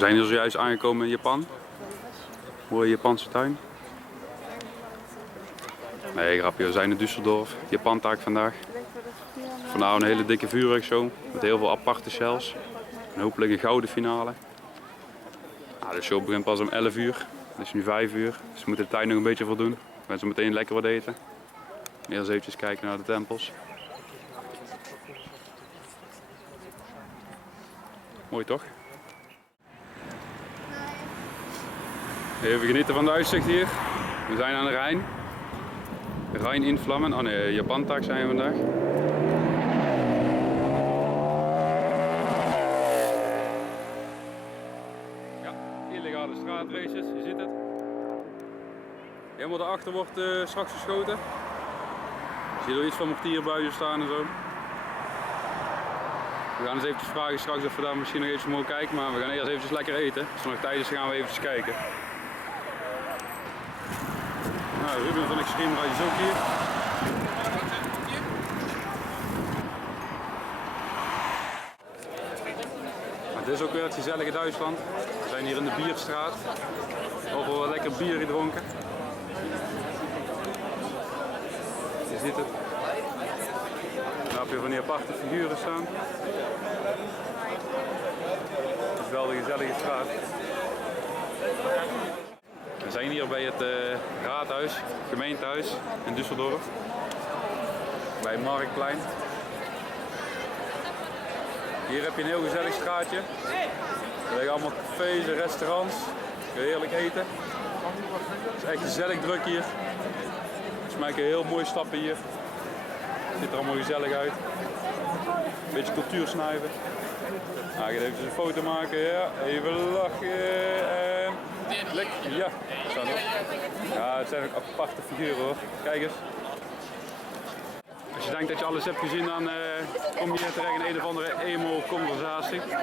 zijn hier zojuist aangekomen in Japan. Mooie Japanse tuin. Nee, grapje, we zijn in Düsseldorf. Japan-taak vandaag. Vanavond een hele dikke vuurwerkshow met heel veel aparte shells. En hopelijk een gouden finale. Nou, de show begint pas om 11 uur. Het is nu 5 uur, dus we moeten de tijd nog een beetje voldoen. We gaan zo meteen lekker wat eten. Eerst eventjes kijken naar de tempels. Mooi toch? Even genieten van de uitzicht hier. We zijn aan de Rijn. Rijn in vlammen. Oh nee, Japan-taak zijn we vandaag. Ja, illegale straatraces, je ziet het. Helemaal daarachter wordt straks geschoten. Je ziet er iets van mortierbuizen staan en zo. We gaan eens eventjes vragen straks of we daar misschien nog even mogen kijken, maar we gaan eerst eventjes lekker eten. Als er nog tijd is, gaan we eventjes kijken. Nou, Ruben van Extreme Ride is ook hier. Maar dit is ook weer het gezellige Duitsland. We zijn hier in de Bierstraat. Overal lekker bier gedronken. Je ziet het. Daar heb je van die aparte figuren staan. Het is wel de gezellige straat. We zijn hier bij het raadhuis, gemeentehuis in Düsseldorf. Bij het Marktplein. Hier heb je een heel gezellig straatje. Er liggen allemaal cafés en restaurants. Kun je heerlijk eten. Het is echt gezellig druk hier. Het is een heel mooi stappen hier. Het ziet er allemaal gezellig uit. Een beetje cultuur snuiven. Nou, ik ga even een foto maken. Ja, even lachen. En... Lekker. Ja, ja, het zijn ook aparte figuren hoor. Kijk eens. Als je denkt dat je alles hebt gezien, dan kom je hier terecht in een of andere emo-conversatie. Ja,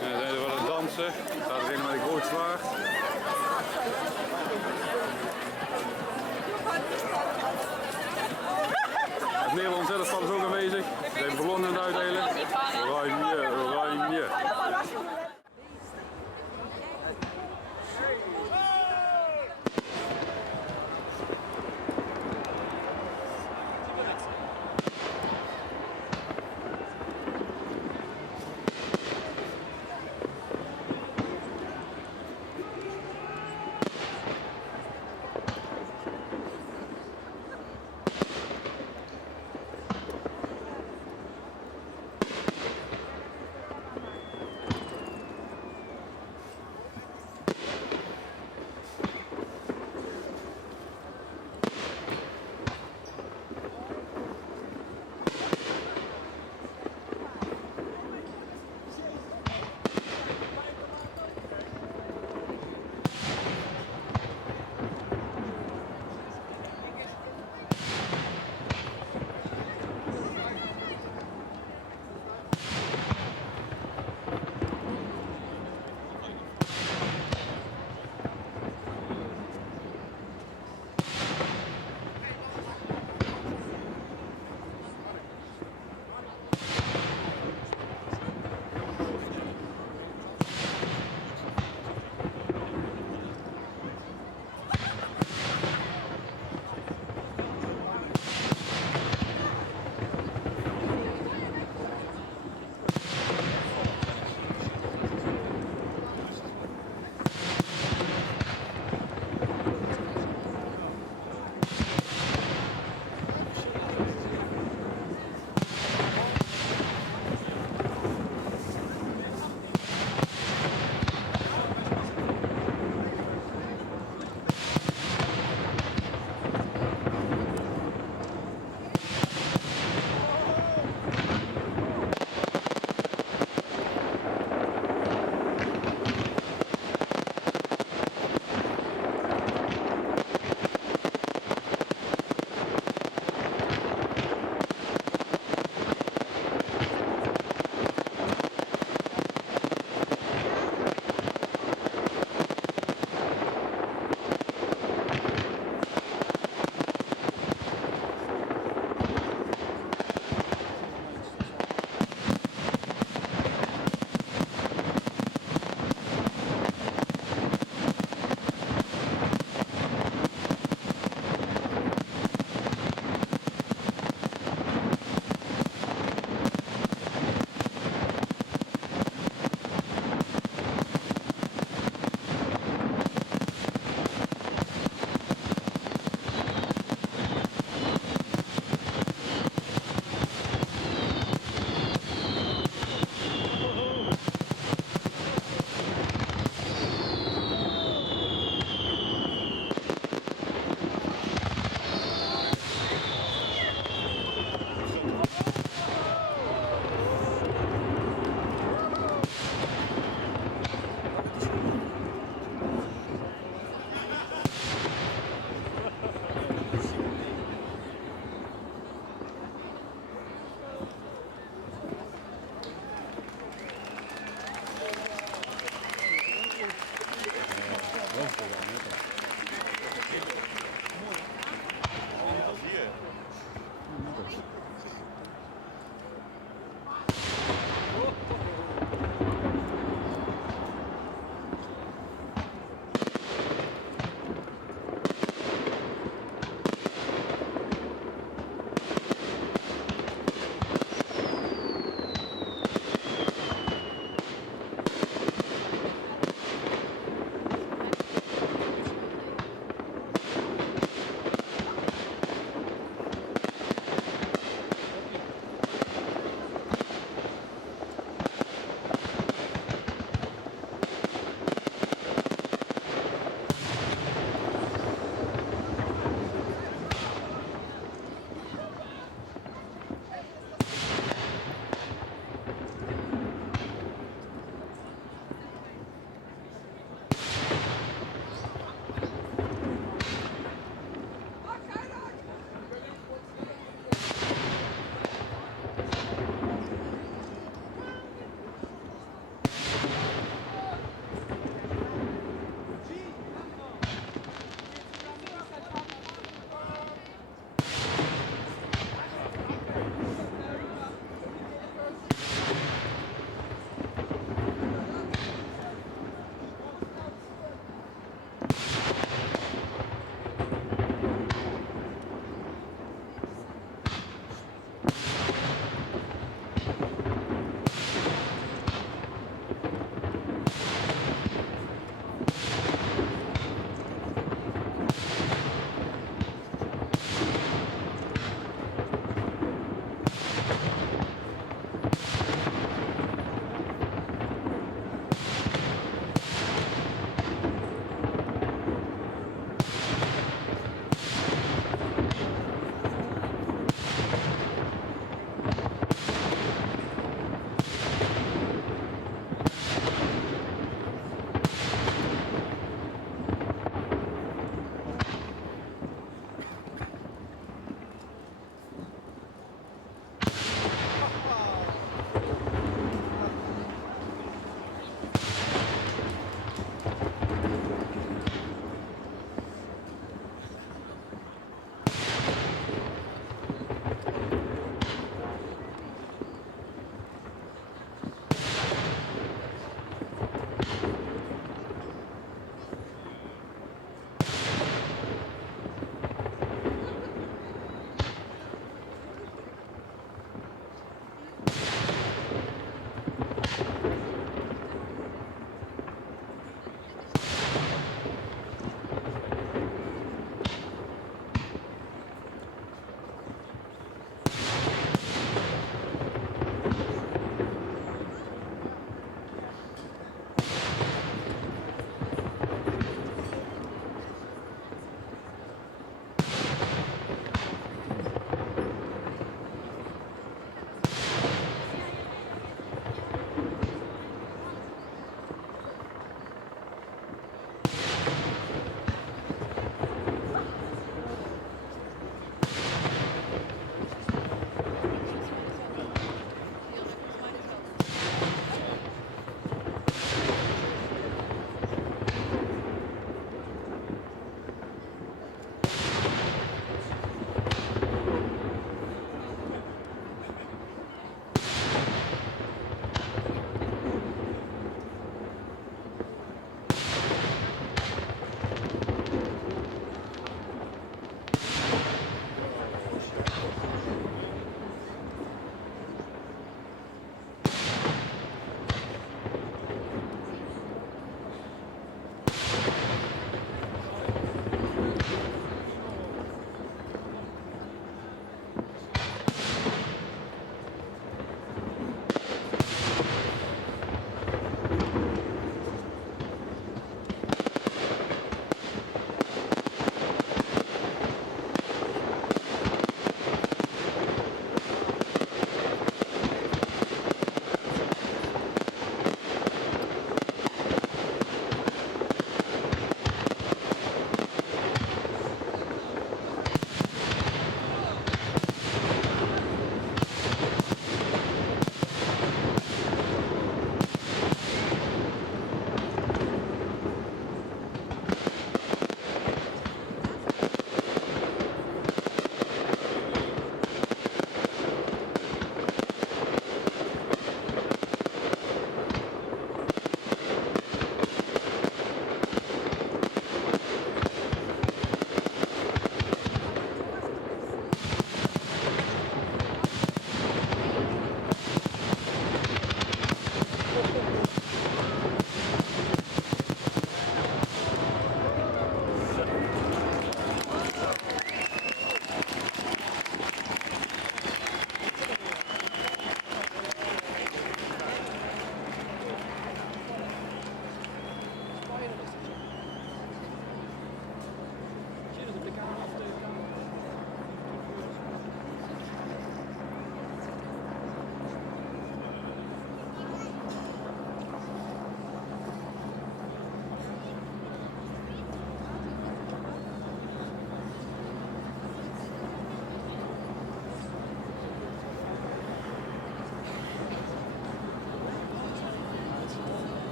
dan zijn er wel aan het dansen. Er staat er een met een groot zwaard.